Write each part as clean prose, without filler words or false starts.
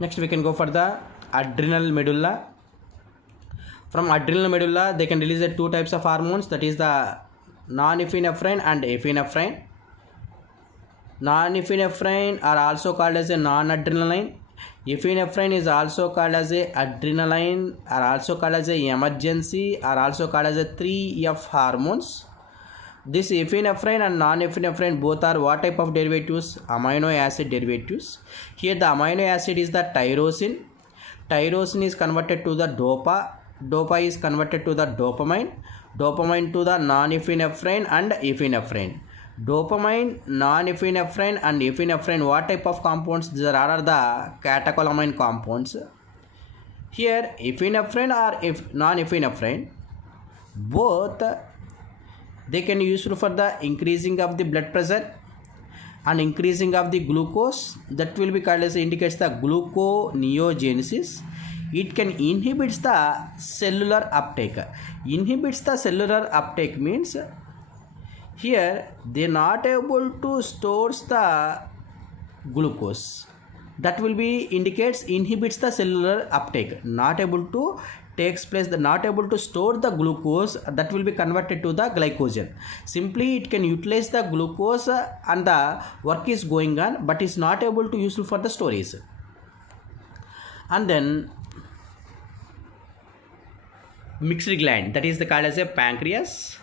Next we can go for the adrenal medulla. From adrenal medulla they can release the two types of hormones, that is the non-epinephrine and epinephrine. Non-epinephrine are also called as a non-adrenaline. Epinephrine is also called as a adrenaline, are also called as a emergency, are also called as a 3F hormones. This epinephrine and non-epinephrine both are what type of derivatives? Amino acid derivatives. Here the amino acid is the tyrosine. Tyrosine is converted to the dopa. Dopa is converted to the dopamine. Dopamine to the non-epinephrine and epinephrine. Dopamine, non-epinephrine and epinephrine, what type of compounds? These are the catecholamine compounds. Here epinephrine or non-epinephrine, both they can be used for the increasing of the blood pressure and increasing of the glucose, that will be called as indicates the gluconeogenesis. It can inhibit the cellular uptake. Inhibits the cellular uptake means here they are not able to store the glucose, that will be indicates inhibits the cellular uptake, not able to takes place, the not able to store the glucose, that will be converted to the glycogen. Simply it can utilize the glucose and the work is going on, but is not able to use for the storage. And then mixed gland, that is the called as a pancreas.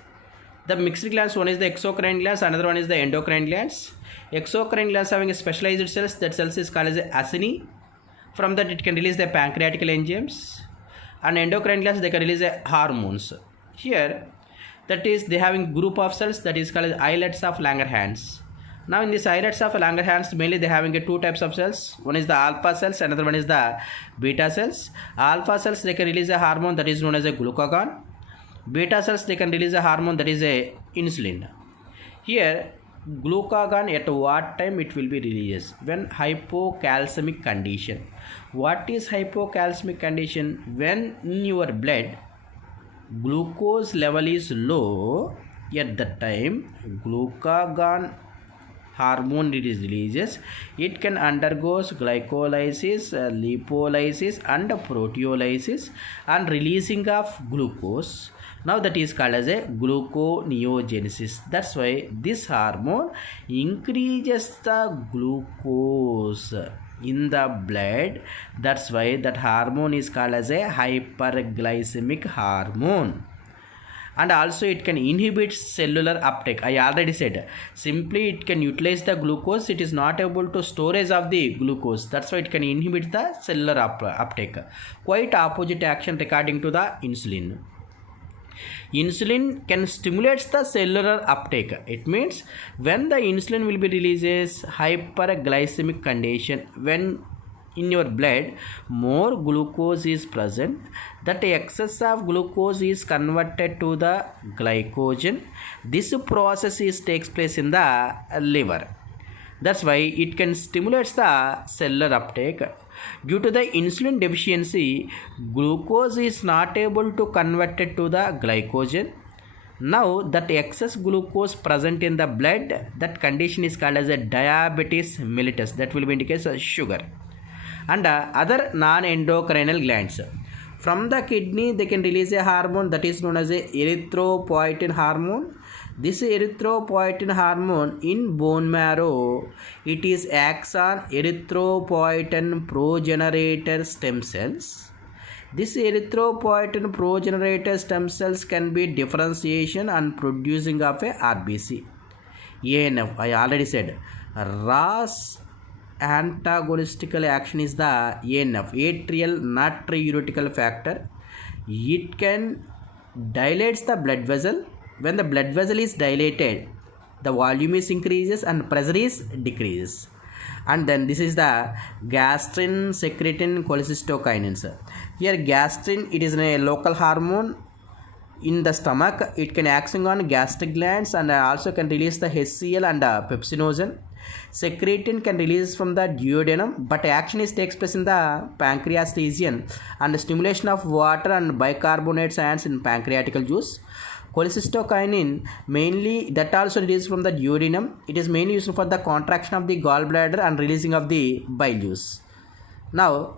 The mixed glands, one is the exocrine glands, another one is the endocrine glands. Exocrine glands having a specialized cells, that cells is called as acini. From that it can release the pancreatic enzymes. And endocrine glands, they can release the hormones. Here that is they having group of cells, that is called as islets of Langerhans. Now in these islets of Langerhans, mainly they having two types of cells. One is the alpha cells, another one is the beta cells. Alpha cells, they can release a hormone that is known as a glucagon. Beta cells, they can release a hormone that is a insulin. Here glucagon, at what time it will be released? When hypocalcemic condition. What is hypocalcemic condition? When in your blood glucose level is low, at that time glucagon hormone it is releases. It can undergoes glycolysis, lipolysis and proteolysis and releasing of glucose. Now that is called as a gluconeogenesis. That's why this hormone increases the glucose in the blood. That's why that hormone is called as a hyperglycemic hormone. And also it can inhibit cellular uptake. I already said simply it can utilize the glucose, it is not able to storage of the glucose, that's why it can inhibit the cellular uptake. Quite opposite action regarding to the insulin. Insulin can stimulate the cellular uptake. It means when the insulin will be releases, hyperglycemic condition, when in your blood more glucose is present, that excess of glucose is converted to the glycogen. This process takes place in the liver. That's why it can stimulate the cellular uptake. Due to the insulin deficiency, glucose is not able to convert it to the glycogen. Now that excess glucose present in the blood, that condition is called as a diabetes mellitus, that will be indicates as sugar. And other non-endocrinal glands, from the kidney they can release a hormone that is known as a erythropoietin hormone. This erythropoietin hormone in bone marrow, it is acts on erythropoietin progenitor stem cells. This erythropoietin progenitor stem cells can be differentiation and producing of a RBC. ANF, I already said, RAS antagonistical action is the ANF, atrial natriuretic factor. It can dilates the blood vessel. When the blood vessel is dilated, the volume is increases and pressure is decreases. And then this is the gastrin secretin cholecystokinin. Here gastrin, it is a local hormone in the stomach. It can action on gastric glands and also can release the HCl and pepsinogen. Secretin can release from the duodenum, but action takes place in the pancreas region and stimulation of water and bicarbonate ions in pancreatic juice. Cholecystokinin mainly that also releases from the duodenum. It is mainly used for the contraction of the gallbladder and releasing of the bile juice. Now